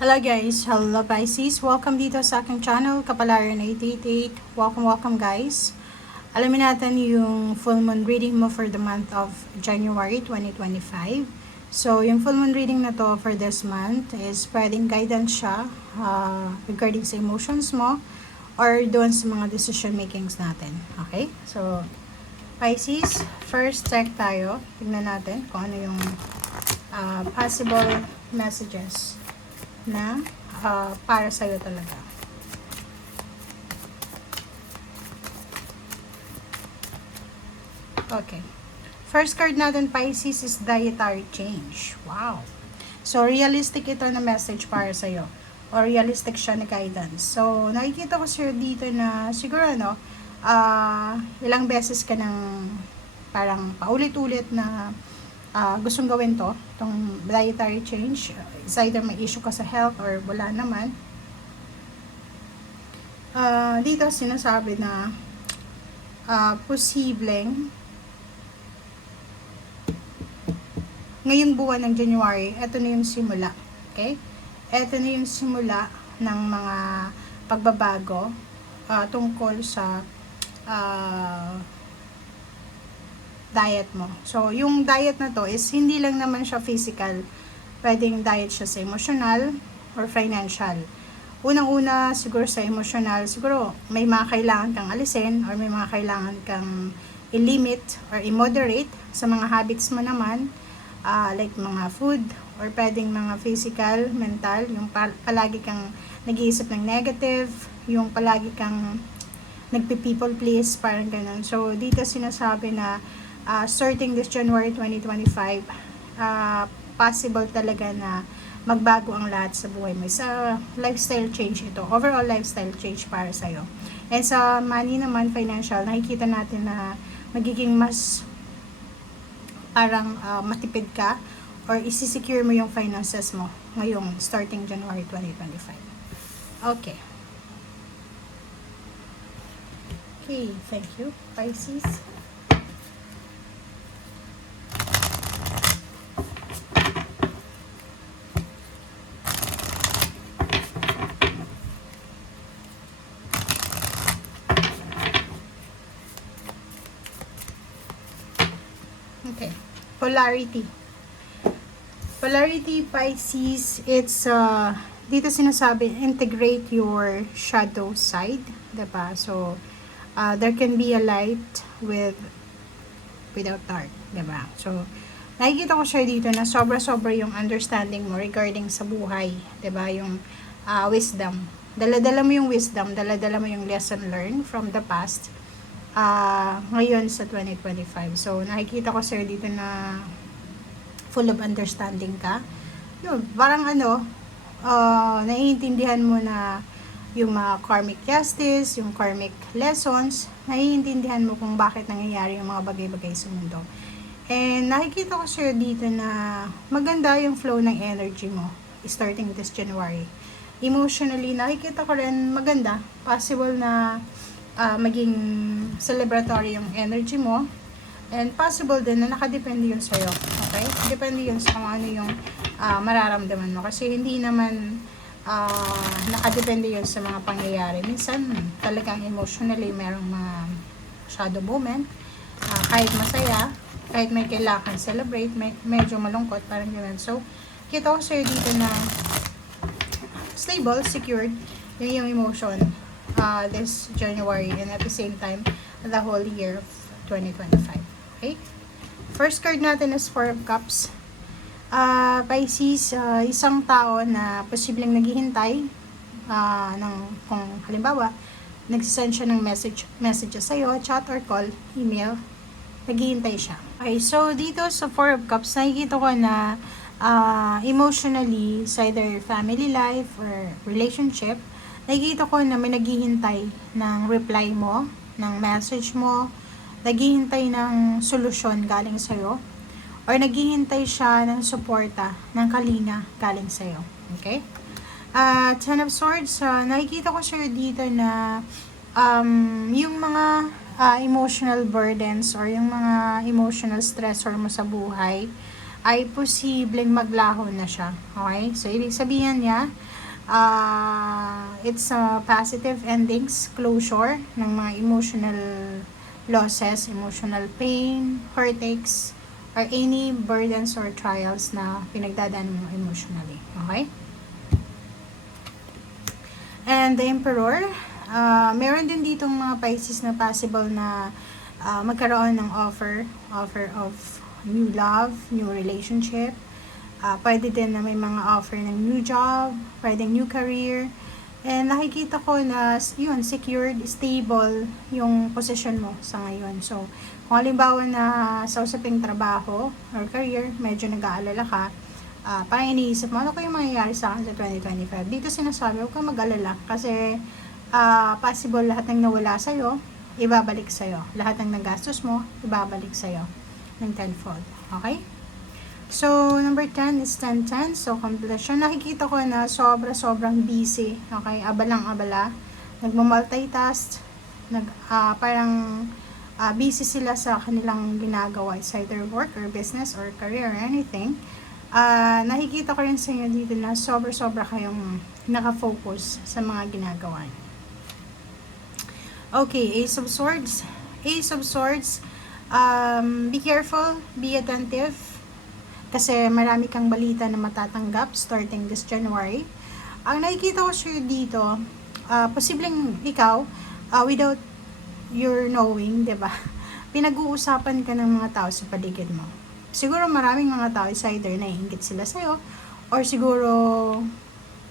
Hello guys, hello Pisces. Welcome dito sa aking channel, Kapalaran 888. Welcome guys. Alamin natin yung full moon reading mo for the month of January 2025. So, yung full moon reading na to for this month is pwedeng guidance siya regarding sa emotions mo or doon sa mga decision makings natin. Okay? So, Pisces, first check tayo. Tignan natin kung ano yung possible messages na para sa'yo talaga. Okay. First card natin, Pisces, is dietary change. Wow. So, realistic ito na message para sa'yo. Or realistic siya na guidance. So, nakikita ko sa'yo dito na siguro ilang beses ka ng parang paulit-ulit na gustong gawin itong dietary change. It's either may issue ka sa health or wala naman. Dito sinasabi na posibleng ngayong buwan ng January, ito na yung simula. Okay? Ito na yung simula ng mga pagbabago tungkol sa diet mo. So, yung diet na to is hindi lang naman siya physical. Pwedeng diet siya sa emotional or financial. Unang-una, siguro sa emotional, siguro may mga kailangan kang alisin or may mga kailangan kang i-limit or i-moderate sa mga habits mo naman. Like mga food or pwedeng mga physical, mental, yung palagi kang nag-iisip ng negative, yung palagi kang nagpi-people please, parang ganun. So, dito sinasabi na starting this January 2025, possible talaga na magbago ang lahat sa buhay mo. Sa lifestyle change ito. Overall lifestyle change para sa'yo. And sa money naman, financial, nakikita natin na magiging mas parang matipid ka or isi-secure mo yung finances mo ngayong starting January 2025. Okay. Okay, thank you, Pisces. Okay. Polarity. Polarity, Pisces, it's dito sinasabi, integrate your shadow side, diba? So, there can be a light without dark, diba? So, nakikita ko siya dito na sobra-sobra yung understanding mo regarding sa buhay, diba? Yung wisdom. Dala-dala mo yung wisdom, dala-dala mo yung lesson learned from the past ngayon sa 2025. So, nakikita ko sir dito na full of understanding ka. Yun, parang naiintindihan mo na yung mga karmic justice, yung karmic lessons, naiintindihan mo kung bakit nangyayari yung mga bagay-bagay sa mundo. And nakikita ko sir dito na maganda yung flow ng energy mo starting this January. Emotionally, nakikita ko rin maganda. Possible na maging celebratory yung energy mo. And possible din na nakadepende yun sa'yo. Okay? Depende yun sa kung ano yung mararamdaman mo. Kasi hindi naman nakadepende yun sa mga pangyayari. Minsan, talagang emotionally, merong mga shadow moment. Kahit masaya, kahit may kailangan celebrate, medyo malungkot, parang gano'n. So, kita ko sa'yo dito na stable, secured, yun yung emotion this January and at the same time, the whole year of 2025. Okay? First card natin is Four of Cups. Pisces, isang tao na posibleng naghihintay kung halimbawa, nagsisend siya ng messages sa'yo, chat or call, email, naghihintay siya. Okay, so dito sa Four of Cups, nakikita ko na emotionally, sa either family life or relationship, nakikita ko na may naghihintay ng reply mo, ng message mo, naghihintay ng solusyon galing sa'yo, or naghihintay siya ng suporta, ng kalina galing sa'yo. Okay? Ten of Swords, nakikita ko sa'yo dito na yung mga emotional burdens or yung mga emotional stressor mo sa buhay, ay posibleng maglaho na siya. Okay? So, ibig sabihin niya, it's a positive endings, closure ng mga emotional losses, emotional pain, heartaches, or any burdens or trials na pinagdadaanan mo emotionally. Okay? And the Emperor, meron din ditong mga Pisces na possible na magkaroon ng offer of new love, new relationship. Pwede din na may mga offer ng new job, pwedeng new career. And nakikita ko na yun, secured, stable yung position mo sa ngayon. So, kung halimbawa na sa usaping trabaho or career, medyo nag-aalala ka, parang iniisip mo, ano kayong mangyayari sa akin sa 2025? Dito sinasabi, huwag kang mag-alala kasi possible lahat ng nawala sa'yo, ibabalik sa'yo. Lahat ng nagastos mo, ibabalik sa'yo ng tenfold. Okay? So, number 10 is 10-10. So, completion. Nakikita ko na sobrang busy. Okay? Abalang-abala. Nagmamultitask. Parang busy sila sa kanilang ginagawa. It's either work or business or career or anything. Nakikita ko rin sa inyo dito na sobra kayong nakafocus sa mga ginagawa. Okay, Ace of Swords. Ace of Swords. Be careful. Be attentive. Kasi marami kang balita na matatanggap starting this January. Ang nakikita ko sa'yo dito, posibleng ikaw, without your knowing, diba? Pinag-uusapan ka ng mga tao sa paligid mo. Siguro maraming mga tao is either naiinggit sila sa'yo, or siguro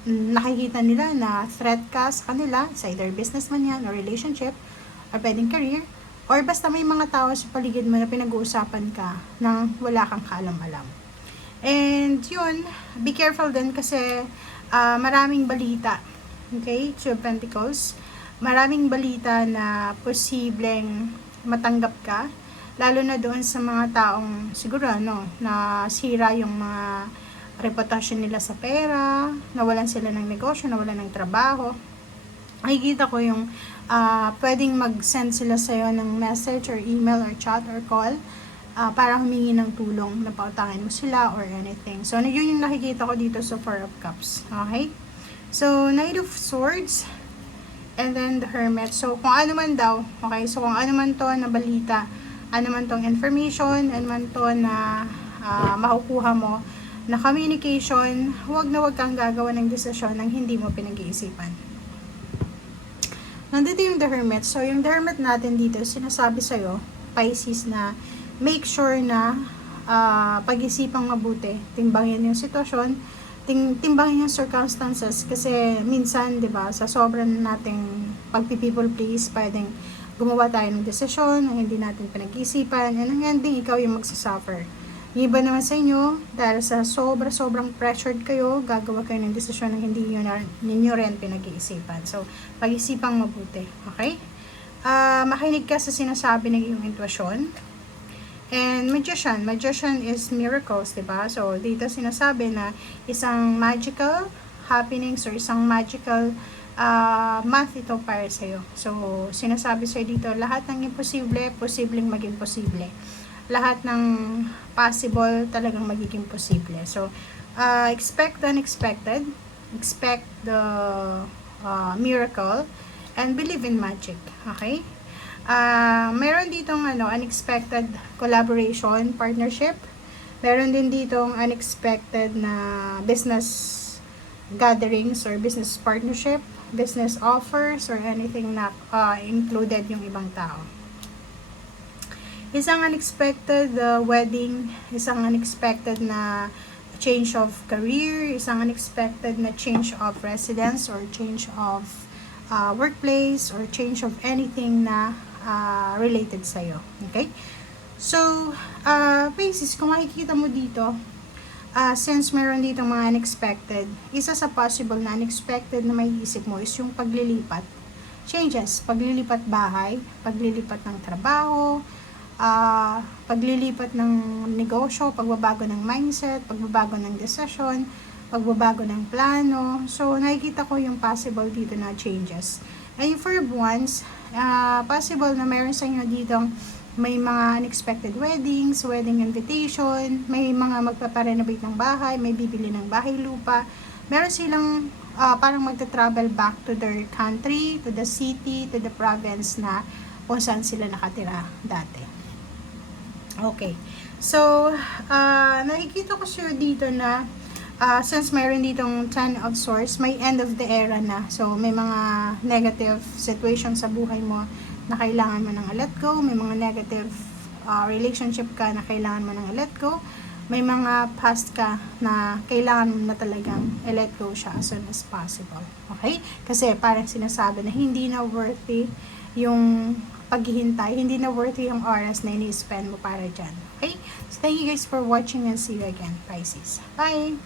nakikita nila na threat ka sa kanila, it's either businessman yan, or relationship, or pwedeng career, or basta may mga tao sa paligid mo na pinag-uusapan ka nang wala kang kaalam-alam. And yun, be careful din kasi maraming balita. Okay? Two of Pentacles. Maraming balita na posibleng matanggap ka. Lalo na doon sa mga taong siguro na sira yung mga reputasyon nila sa pera, nawalan sila ng negosyo, nawalan ng trabaho. Nakikita ko yung pwedeng mag-send sila sa'yo ng message or email or chat or call para humingi ng tulong na pautangin mo sila or anything. So, yun yung nakikita ko dito sa Four of Cups. Okay? So, Knight of Swords and then the Hermit. So, kung ano man daw, okay? So, kung ano man to na balita, ano man tong information, ano man to na makukuha mo na communication, huwag kang gagawa ng desisyon ng hindi mo pinag-iisipan. Nandito yung the Hermit. So, yung the Hermit natin dito, sinasabi sa'yo, Pisces, na make sure na pag-isipang mabuti, timbangin yung sitwasyon, timbangin yung circumstances, kasi minsan, 'di ba, sa sobrang nating pagpi-people please, pwedeng gumawa tayo ng desisyon na hindi natin pinag-isipan, and ang ending, ikaw yung magsasuffer. Yung iba naman sa inyo, dahil sa sobrang pressured kayo, gagawa kayo ng desisyon na hindi ninyo rin pinag-iisipan. So, pag-isipang mabuti. Okay? Makinig ka sa sinasabi ng iyong intuition. And Magician. Magician is miracles, diba? So, dito sinasabi na isang magical happenings or isang magical month ito para sa'yo. So, sinasabi sa'yo dito, lahat ng imposible, posibleng maging posible. Lahat ng possible, talagang magiging posible. So, expect the unexpected. Expect the miracle. And believe in magic. Okay? Meron ditong unexpected collaboration, partnership. Meron din ditong unexpected na business gatherings or business partnership, business offers, or anything na included yung ibang tao. Isang unexpected wedding, isang unexpected na change of career, isang unexpected na change of residence or change of workplace or change of anything na related sa'yo. Okay? So, Pisces, kung makikita mo dito, since meron dito mga unexpected, isa sa possible na unexpected na may isip mo is yung paglilipat. Changes, paglilipat bahay, paglilipat ng trabaho, paglilipat ng negosyo, pagbabago ng mindset, pagbabago ng decision, pagbabago ng plano. So, nakikita ko yung possible dito na changes. And for ones, possible na meron sa inyo ditong may mga unexpected weddings, wedding invitation, may mga magpaparenovate ng bahay, may bibili ng bahay lupa. Meron silang parang magta-travel back to their country, to the city, to the province na kung saan sila nakatira dati. Okay. So, nakikita ko sure dito na since mayroon ditong 10 of swords, may end of the era na. So, may mga negative situation sa buhay mo na kailangan mo nang let go. May mga negative relationship ka na kailangan mo nang let go. May mga past ka na kailangan mo na talagang let go siya as soon as possible. Okay? Kasi parang sinasabi na hindi na worthy yung paghihintay, hindi na worthy yung oras na ini-spend mo para dyan. Okay? So, thank you guys for watching and see you again, Pisces. Bye!